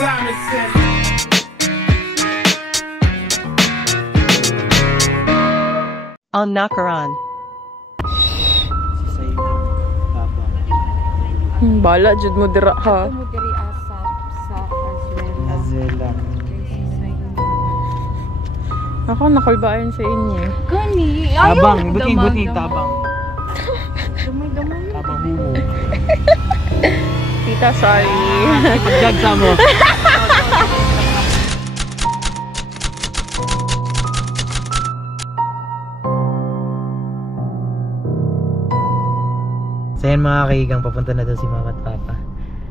Simon says. I'll knock her on. Bala, jud mo dira ha. Ito mo diri asap sa Azela. Ako nakulbaan sa inyo. Gani, Tabang, buti tabang. Damay-damay. Tabang humo. Tita, sorry. Pagdagsa mo. So yan mga kaigang, papunta na daw si Mama at Papa.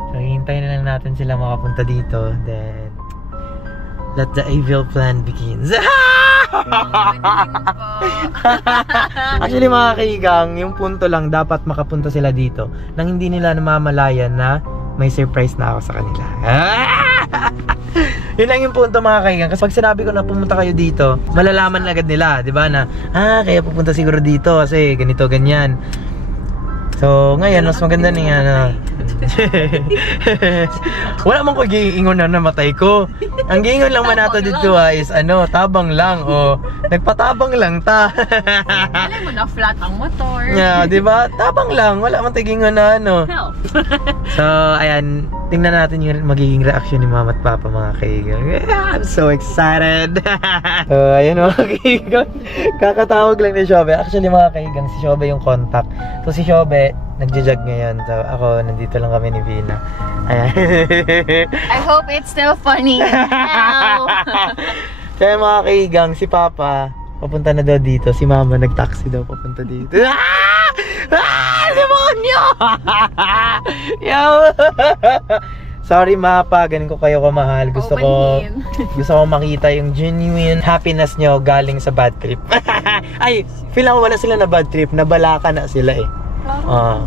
So hintayin na lang natin sila makapunta dito. Then let the evil plan begins. Actually mga kaigang, yung punto lang dapat makapunta sila dito nang hindi nila namamalayan na may surprise na ako sa kanila. Yun lang yung punto mga kaigang. Kasi pag sinabi ko na pumunta kayo dito, malalaman agad nila, di ba, na kaya pupunta siguro dito kasi ganito ganyan. So, ngayon, mas maganda niya na wala man ko giingon na namatay ko. Ang giingon lang man nato dito is tabang lang o nagpatabang lang ta. Alam mo na flat ang motor. Yeah, di ba? Tabang lang, wala man tagingon na Help. So, ayan, tingnan natin yung magiging reaction ni Mama at Papa mga kaigan. I'm so excited. So, ayan mga kaigan. Kakatawag lang ni Shobe. Actually mga kaigan, si Shobe yung contact. So, si Shobe nagja-jog ngayon. So, ako, nandito lang kami ni Vina. Ayan. I hope it's still funny. Kaya mga kaigang, si Papa, papunta na daw dito. Si Mama, nag-taxi daw papunta dito. Demonyo! Sorry, Mapa. Ganin ko kayo kamahal. Gusto ko makita yung genuine happiness nyo galing sa bad trip. Ay, feel ako wala sila na bad trip. Nabalaka na sila eh.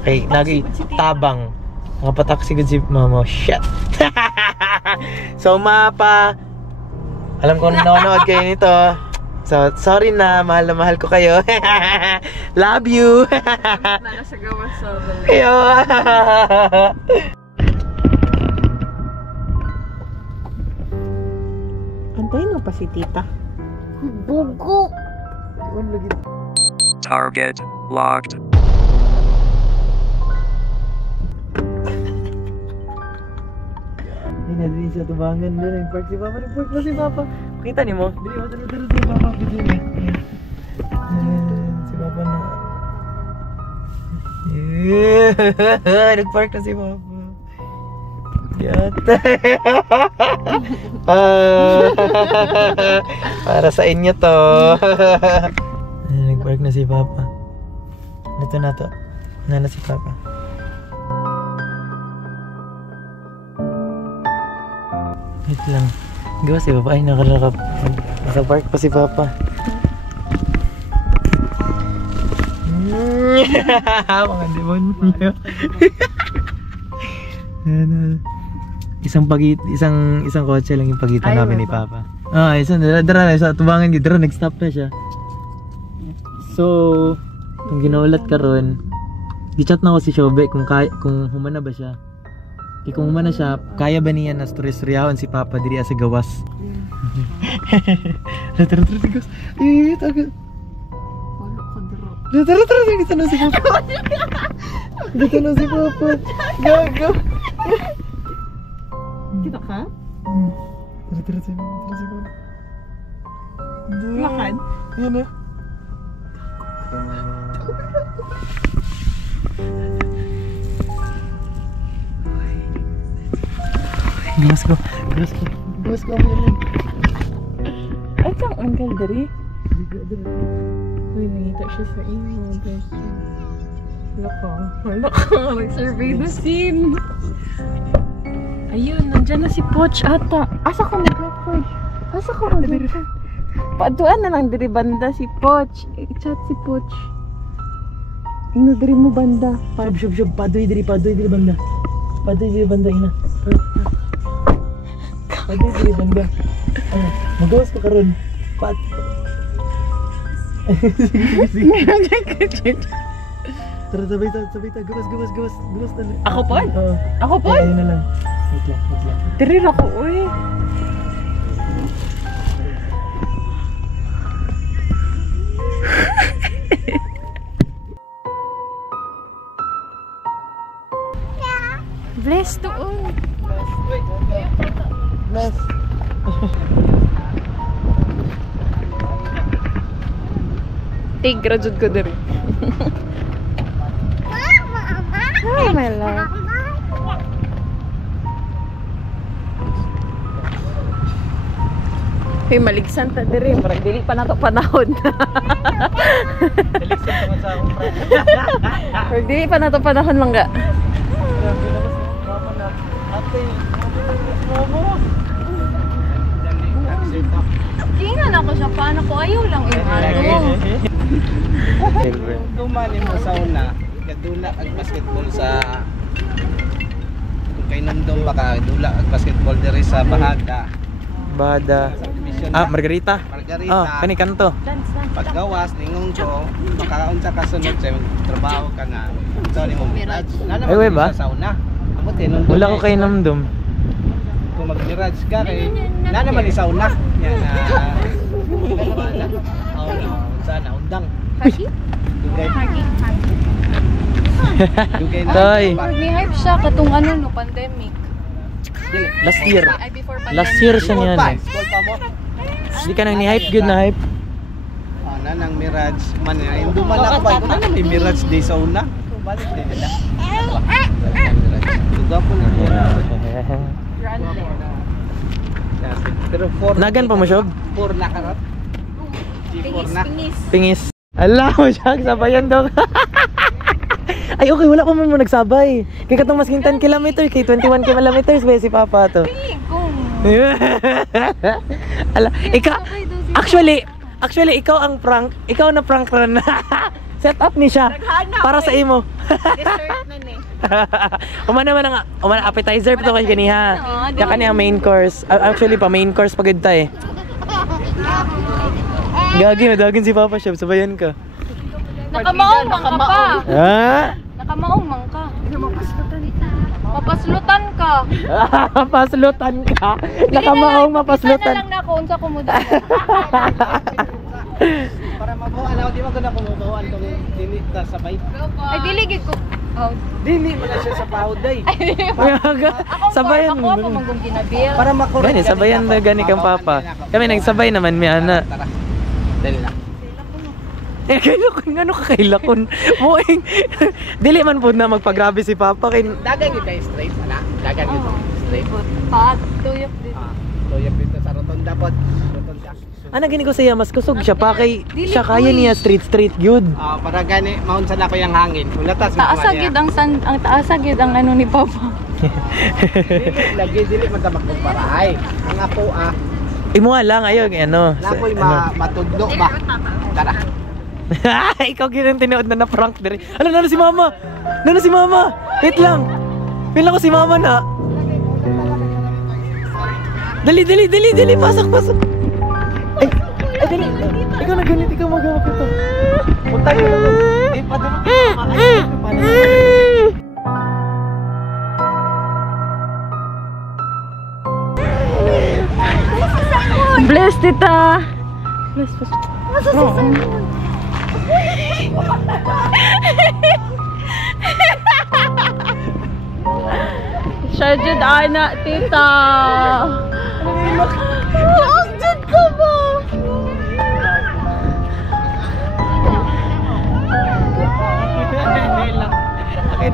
Okay, tabang. Nakapatak sigod si Mama. Shit. So, Mapa, alam ko nanonood kayo nito. So, sorry na. Mahal na mahal ko kayo. Love you. Nasa gawas sa Ayo. Antayin mo pa si Tita. Bugo. Target locked. Hindi siya tubangan doon. Nag-park si Papa. Nag-park na si Papa. Kita niyo mo? Dili mo. Tara si Papa. Si Papa na. Yeah. Nag-park na si Papa. Yata. Para sa inyo to. Nag-park na si Papa. Ito na to. Nana si Papa. Wait lang. Gawa si Papa. Ay, nakalakap. Naka-park pa si Papa. Mga demonyo. Isang kotse lang yung pagitan namin ni Papa. Dara na sa tubangan gid, nag-stop na siya. So, kung ginaulat ka ron, gi-chat na ko si Shobe kung humana ba siya. Kung humana siya, kaya ba niya na storyahan si Papa diri sa gawas? Tara gawas. Tagal. Tara, dito na si Papa. Dito na si Papa. Gago. Kita ka? Tara si Papa. Lakad? Yan na. Gawas ko. Ay, kang uncle dari. Uy, nangita siya sa iyo. Wala ka. Nag-survey the scene. Ayun, nandyan na si Poch ata. Asa ko mag-record? Paduan na lang diri banda si Poch. I-chat si Poch. Ino diri mo banda. Shub. Padoy diri banda. Ina. Padoy diri banda. Magawas ko karon. Tara, sabay ta. Gawas na. Ako po? Oo. Ako po? Ayun na lang. Wait lang. Tirir ako, uy. Bless doon. Bless. Tigra jud ko diri. Hi, my love. Hey, maligsan ta diri. Murag dili pa nato panahon. Taliksan naman sa akong Murag dili pa nato panahon lang ga. Grabe naman si mama na. Ate, mama. Gingan ako siya, paano ko ayaw lang yung ano. Dumani mo sa una, kadula ag basketball sa kung kay nandong baka dula ag basketball diri sa Bahada. Bada. Margarita. Margarita. Kani kanto. Paggawas ningon ko, makaon sa kasunod sa trabaho ka na. So ni mo mirage. Ay, we ba? Sa una. Amo tinundong. Wala ko kay namdum. Kung mag-mirage ka kay na naman ni sa una. Yan sana undang. Hagi? Dugay. Dugay na. Tay. Ni-hype siya katong ano no, pandemic. Last year. Ay, before pandemic. Last year siya niyan. School pa mo. Hindi ka nang ni-hype, good na hype. Na nang Mirage man yan. Duman ako ba? Kung ano may Mirage day sa una. Kung balik din nila. Tugapo na po. Grande. Pero 4. Nagan pa mo siya? 4 na karot. G4 na. Pingis. Ala mo siya, sabayan daw. Ay okay, wala pa mo nagsabay. Kaya katong mas 10 kilometers, kay 21 kilometers ba si Papa to? Ala, ikaw, actually, ikaw ang prank, ikaw na prank run. Set up ni siya para sa imo. Dessert na ni. Umana man ang appetizer pito kay ganiha. Kaya kani ang main course. Actually pa main course pagod ta eh. Gagi, madagin si Papa Chef, sabayan ka. Nakamaong man ka pa. Ha? Nakamaong man ka. Mapaslutan ka. Mapaslutan ka. Nakamaong mapaslutan. Hindi na lang na ako unsa kumuda. Para mabuhan ako, di ba ko na kumubuhan itong dinit na sabay. Ay dili gid ko. Oh. Dili mo na siya sa pahod-day. Sabayan Ako mo. pa mong ginabil. Para makurot. Gani, sabayan na gani kang Papa. Kami nagsabay naman mi ana. Tara. Dali lang. Eh kailakon ngano ka kailakon. Moing dili man pud na magpagrabe si Papa kay Dagan yung tayo straight, ana. Dagan yung straight. Pat, tuyok dito. Tuyap dito sa rotonda pod. Rotonda. ana gani ko siya mas kusog siya pa kay Dili siya kaya ko, niya street good. Para gani, maun sa nako yung hangin. Kung latas mo Taasa gyud ang taasa gyud ang ano ni Papa. Dili man ta magkumpara. Ay, ang ako Imo lang ayo ano. nakoy matudlo ba. Tara. Ikaw ginang tinuod na prank diri. Ala na si Mama. Na si Mama. Wait lang. Wait lang ko si Mama na. Dali pasok. Ay, dali. Ikaw na ganit, ikaw maghawak ito. Punta ka na. Eh, padulog ka. Bless tita. Bless. Siya jud ana tita. Ang jud ko ba?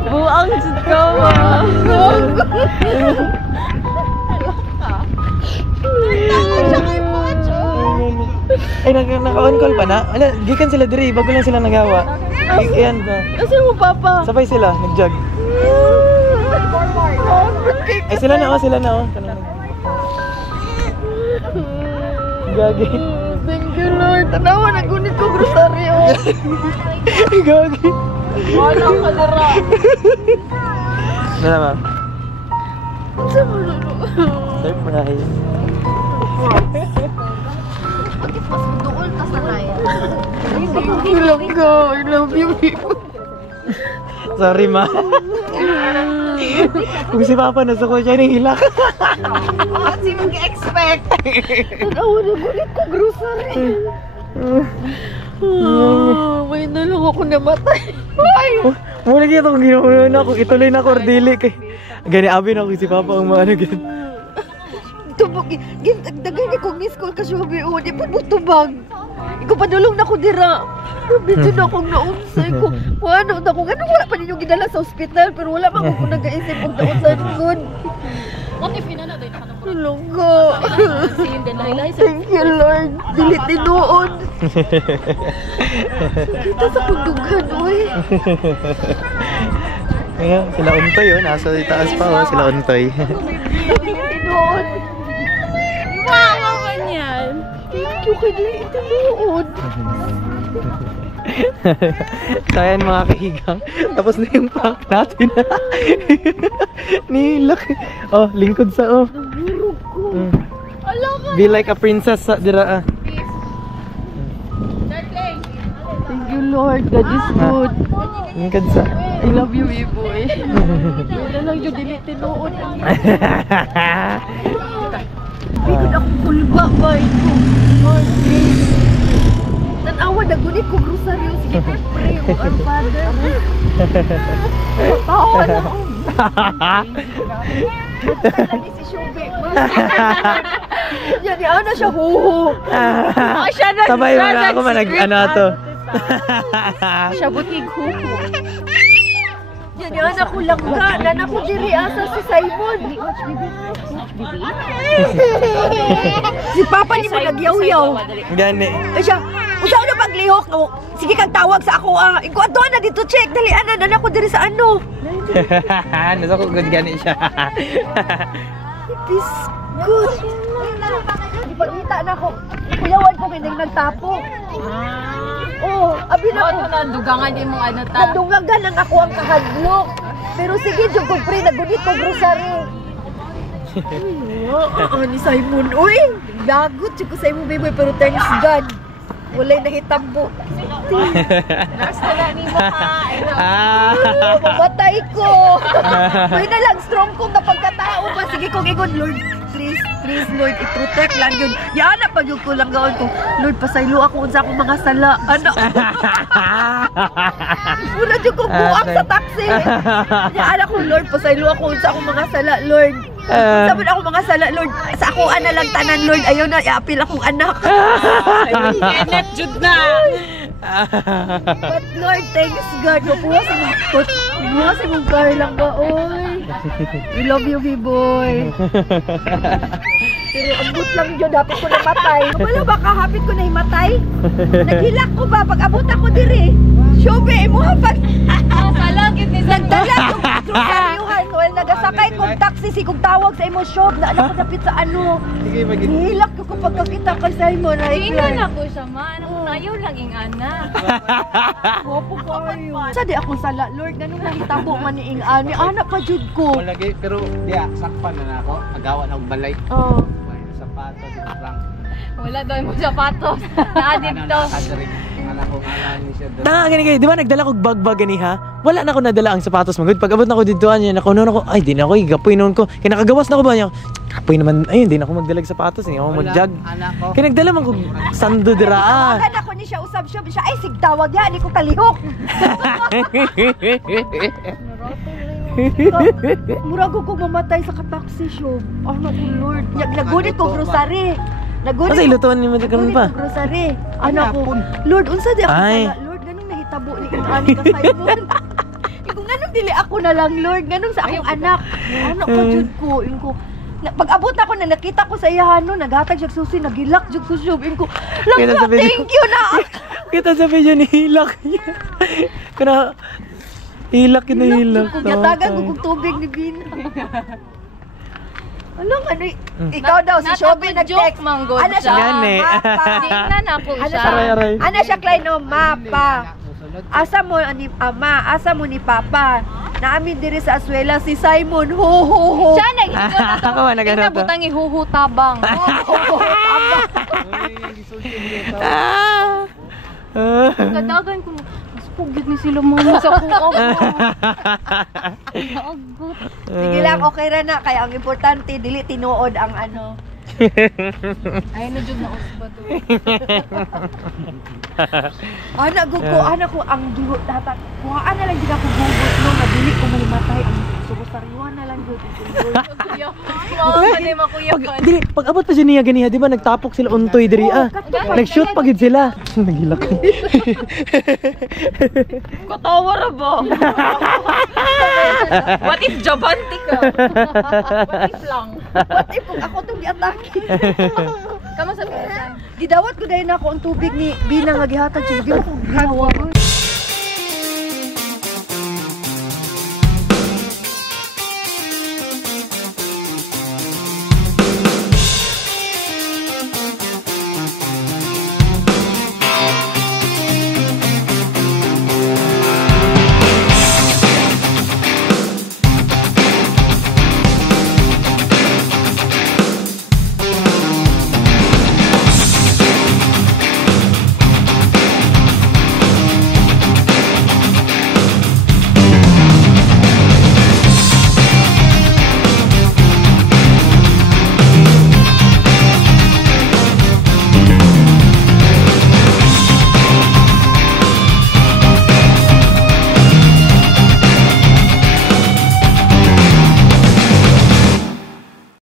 Buang jud ko ba? Ay, naka-on call pa na? Ala, gikan sila diri, bago lang sila nagawa. Iyan ba? Kasi mo papa. Sabay sila, nag-jog. Ay, sila na oh. Gagi. Thank you Lord. Tanawa nagunit ko grosaryo. Gagi. Wala ka dira. Ano naman? Surprise. Duol ta sa layan. I love you people. Sorry, ma. Kung si Papa nasa ko siya, nihilak. Kasi mag-expect. Tanawa na gulit ko grocery. May na lang ako namatay. Mula kita kung ginawa na ako, ituloy na ako, ordili kay. Gani, abi na ako si Papa ang maano gano'n. Tubog, dagdag ni kong miss call ka Shubi. O, di pa butubag. Ikaw padulong na ko dira. Medyo na akong naunsay ko. Paano na kung anong wala pa ninyo gidala sa ospital. Pero wala man ko nag-aisip kung naunsay good. Lunggo. Thank you, Lord. Dili tinuod. Kita sa kundughan, oy. Ayan, sila Untoy, oh. Nasa itaas pa, oh. Sila Untoy. Dili tinuod. Mama ko niyan. Thank you kay dili tinuod. So ayan mga kahigang, tapos na yung prank natin. Nilak. Oh, lingkod sa oh. Nahurog ko. Be like a princess sa dira. Thank you, Lord. God is good. Lingkod sa. I love you, Iboy. Wala lang yung dili tinuod. Bigod akong kulba ba ito? Lord, please. Tanawa, nagunit ko grocery. Sige, pray, O our Father. Tawa na ako. Matay lagi si Shubi. Yan, ano siya, huhu. Sabay mo na ako ano to. Siya butig huhu. Yan, anak ko lang ka. Nanak ko diri asa si Simon. Si Papa ni mo nagyaw-yaw. Gani. Ay siya, usaw na paglihok. Oh, sige kang tawag sa ako ah. Ikaw ato na dito check. Dali ana nanak ko diri sa ano. Nasa ko good gani siya. This good. Di pagkita na ako. Kuyawan ko kay nagtapo. Oh, abi na ko. Dugangan din mo ano ta. Nadungagan ang ako ang kahadlok. Pero sige, jud kog pre nagunit ko grocery. Ni Simon. Uy, lagot jud ko sa imo baby pero thanks God. Walay nahitambo. Last na lang ni mo ha. Mamatay ko. May na lang strong kong napagkatao ba. Sige kong ingon, Lord. Please, Lord, i-protect lang yun. Yan na pag yung kulang gawin ko. Lord, pasaylo ako unsa akong mga sala. Ano? Wala dyan ko buwak sa taxi. Yan ako, Lord, pasaylo ako unsa akong mga sala, Lord. Sabi na ako mga sala, Lord. Sa ako, ana lang tanan, Lord. Ayaw na, i-appeal akong anak. Kenneth Jud na. But Lord, thanks God. Mapuwas mong car lang ba, oy. We love you, B-boy. Pero abot lang yun, dapat ko namatay. Wala ba kahapit ko na himatay? Naghilak ko ba pag abot ako diri? Shubi, mo pag Salagit ni nagdala yung trukaryuhan. Well, nagasakay kong taxi, si kong tawag sa imo shop. Na ko napit sa ano. Sige, maging. Nihilak ko pagkakita kay Simon. Tingnan ako siya ma. Ano ayaw lang ing anak. Wapo kayo. Sa di akong sala, Lord, ganun lang hitabo maniing ani. Anak pa jud ko. Wala gay, pero diya, sakpan na ako. Agawa na og balay. Oh. May sapatos, prank. Wala daw mo sapatos. Naadip to. Anak ko ni siya doon. Tanga gani kayo, di ba nagdala kog bag gani ha? Wala na ako nadala ang sapatos mo. Pag abot na ako dito niya, nakuno ako. Ay, di na ako igapoy noon ko. Kaya nakagawas na ako ba niya? Kapoy naman. Ay, hindi na ako magdalag sapatos, hindi ako mag-jog. Anak ko. Kaya nagdala man kog sando dira. Tawagan ako ni siya usab siya. Ay, sigtawag ya, di ko kalihok. Murago ko mamatay sa kataksi shop. Ano ko, Lord. Nagunit ko grocery. Kasi ilutuan ni Madagan pa. Grocery. Ano ko, Lord, unsa di ako Ay. sala? Lord, ganun nahitabo ni kong ani ka Simon. Kung ganun dili ako na lang, Lord. Ganun sa akong anak. Anak ko, jud ko. Pag abot na ako na nakita ko sa iya no, naghatag siya susi, nagilak jud ko siya. Ko, Kita sa lang video. thank you na. Kita sa video ni hilak niya. Kana hilak yun na hilak. Kung yatagan ko kung tubig ni Bina. Anong ano, ikaw daw, si Shobi nag-text. Manggod Ano siya? Yan eh. Mapa. Tingnan ako Ano siya. siya? Aray. Ano siya, Klein? No, mapa. Asa mo ni ama, asa mo ni papa. Naamin diri sa aswela si Simon. Ho ho ho. Siya nag-igot na to. Ako ba nagano Tingnan to? butang ihuhu tabang. Tama. Kadagan ko. Pugit ni sila mga sa kuog. Agot. Sige lang, okay ra na. Kaya ang importante, dili tinuod ang ano. Ay, na jud na usba to. Anak ko ang dulo dapat. Kuhaan na lang din ako gugot no, madili ko mahimatay. Ang surusariwan na lang yun. Kuya. Wow, hindi makuyakan. Dili, pag abot pa siya niya ganiha, di ba nagtapok sila untoy diri ah. Nag-shoot pa gid sila. Nagilak. Katawa ra ba? What if Jabanti ka? What if lang? What if kung ako itong giatake? Kamo sa pesa. Gidawat ko dahil na ako ang tubig ni Bina nga gihatag siya. Di mo ko ginawa.